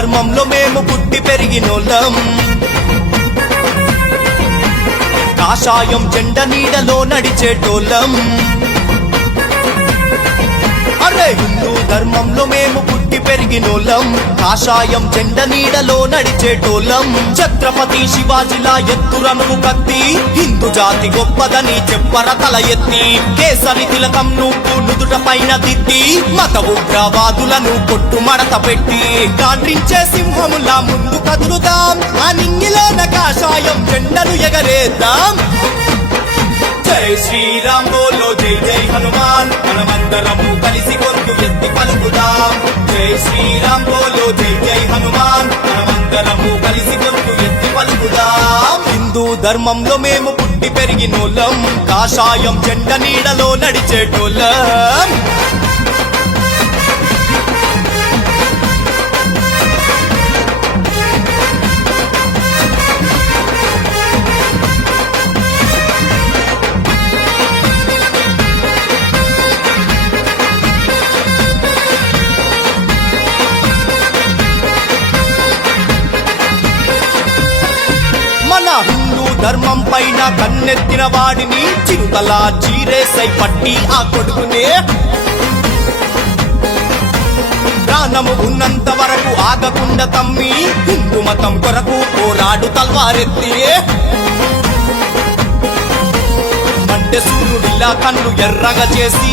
ధర్మంలో మేము పుట్టి పెరిగినోళ్ళం కాషాయం జెండ నీడలో నడిచేటోళ్ళం అరే హిందూ ధర్మంలో మేము పుట్టి పెరిగినోళ్ళం కాషాయం జెండ నీడలో నడిచేటోళ్ళం ఛత్రపతి శివాజిలా ఎత్తురను కత్తి హిందూ జాతి గొప్పదని చెప్పర తల ఎత్తి కేసరి తిలకం నువ్వు నుదుట పైన దిద్ది మత ఉగ్రవాదులను కొట్టు మడత పెట్టి గాండ్రించే సింహములా ముందు కదులుదాం ఆ నింగిలోన కాషాయం జెండను ఎగరేద్దాం జై శ్రీరామ్ బోలో జై జై హనుమాన్ మనమందరము కలిసి గొంతు ఎత్తి పలుకుదాం జై శ్రీరామ్ బోలో జై జై హనుమాన్ మనమందరము కలిసి గొంతు ఎత్తి పలుకుదాం హిందూ ధర్మంలో మేము పుట్టి పెరిగినోళ్ళం కాషాయం జెండ నీడలో నడిచేటోళ్ళం హిందూ ధర్మం పైన కన్నెత్తిన వాడిని చిరుతలా చీరేసై పట్టి ఆ కొడుకునే ప్రాణము ఉన్నంత వరకు ఆగకుండా తమ్మి హిందూ మతం కొరకు పోరాడు తల్వారెత్తి మంటె సూర్యుడిలా కన్ను ఎర్రగా చేసి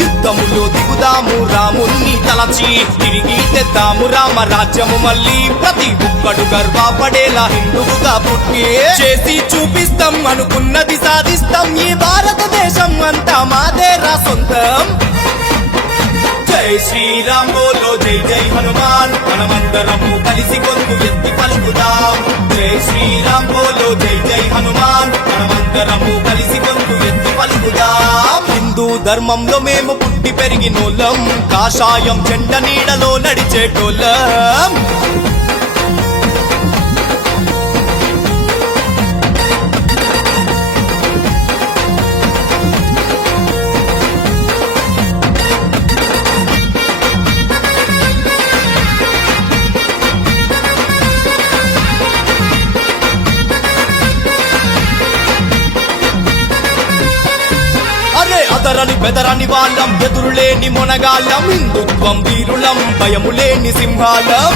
యుద్ధములో దిగుదాము రాముణ్ణి తలచి తిరిగి తెద్దాము రామ రాజ్యము మళ్ళీ ప్రతి ఒక్కడు గర్వపడేలా హిందువుగా పుట్టి చేసి చూపిస్తాం అనుకున్నది సాధిస్తాం ఈ భారతదేశం అంతా మాదేరా సొంతం జై శ్రీరామ్ బోలో జై జై హనుమాన్ మనమందరము కలిసి గొంతు ఎత్తి పలుకుదాం జై శ్రీరామ్ బోలో జై జై హనుమాన్ మనమందరము కలిసి గొంతు ఎత్తి పలుకుదాం హిందూ ధర్మంలో మేము పుట్టి పెరిగినోళ్ళం కాషాయం జెండ నీడలో నడిచేటోళ్ళం అదరని బెదరని వాళ్ళం ఎదురులేని మొనగాళ్ళం హిందుత్వం వీరులం భయములేని సింహాలం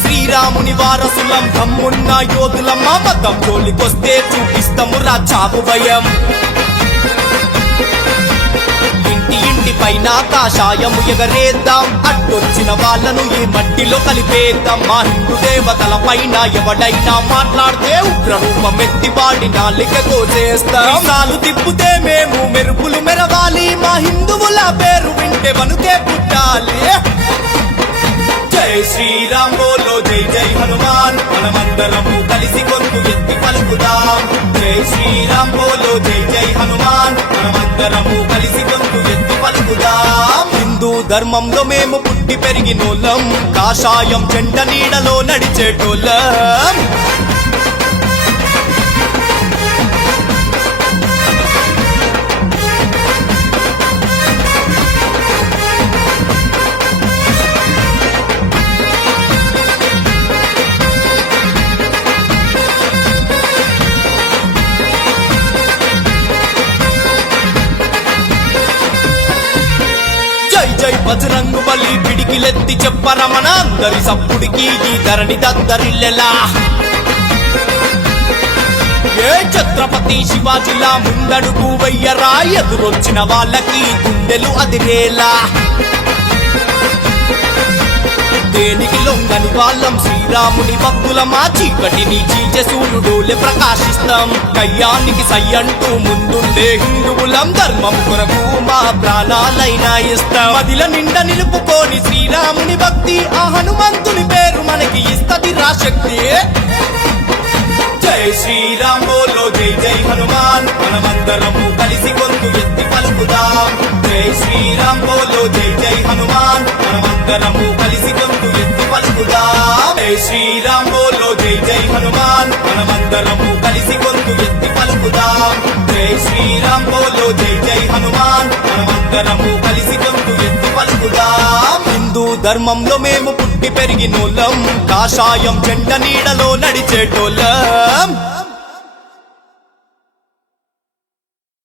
శ్రీరాముని వారసులం దమ్మున్న యోధులం మా మతం జోలికొస్తే చూపిస్తాము రాచాపు భయం ఇంటి పైన కాషాయము ఎగరేద్దాం అడ్డొచ్చిన వాళ్ళను ఈ మట్టిలో కలిపేద్దాం మా హిందూ దేవతల పైన ఎవడైనా మాట్లాడితే ఉగ్రరూపం ఎత్తి వాడి నాలిక కోసేస్తాం నాలు తిప్పుతే మేము మెరుపులు మెరవాలి మా హిందువుల పేరు వింటే వనుకే పుట్టాలి జై శ్రీరామ్ బోలో జై జై హనుమాన్ మనమందరము కలిసి గొంతు ఎత్తి పలుకుదాం జై శ్రీరామ్ బోలో జై జై హనుమాన్ మనమందరము కలిసి గొంతు ఎత్తి పలుకుదాం హిందూ ధర్మంలో మేము పుట్టి పెరిగినోళ్ళం కాషాయం జెండ నీడలో నడిచేటోళ్ళం జై బజరంగు బలి పిడికిలెత్తి చెప్పరమణ అందరి సప్పుడికి ఈ ధరణి దద్దరిల్లెలా ఏ ఛత్రపతి శివాజిలా ముందడుగు వెయ్యరా ఎదురొచ్చిన వాళ్ళకి గుండెలు అదిరేలా దేనికి లొంగని వాళ్ళం శ్రీరాముని భక్తులమా చీకటిని చీల్చే సూర్యుడోలే ప్రకాశిస్తాం కయ్యానికి సయ్యంటూ ముందుండే హిందువులం ధర్మం కొరకు మా ప్రాణాలైనా ఇస్తాం మదిల నిండా నిలుపుకొని శ్రీరాముని భక్తి ఆ హనుమంతుని పేరు మనకి ఇస్తది రాశక్తి జై శ్రీరామ్ బోలో జై జై హనుమాన్ మనమందరము కలిసి గొంతు ఎత్తి పలుకుదాం జై శ్రీరామ్ బోలో జై జై హనుమాన్ మనమందరము కలిసి గొంతు ఎత్తి పలుకుదాం జై శ్రీరామ్ బోలో జై జై హనుమాన్ మనమందరము కలిసి గొంతు ఎత్తి పలుకుదాం జై శ్రీరామ్ బోలో జై జై హనుమాన్ మనమందరము కలిసి గొంతు ఎత్తి పలుకుదాం హిందూ ధర్మంలో మేము పుట్టి పెరిగినోళ్ళం కాషాయం జెండ నీడలో నడిచేటోళ్ళం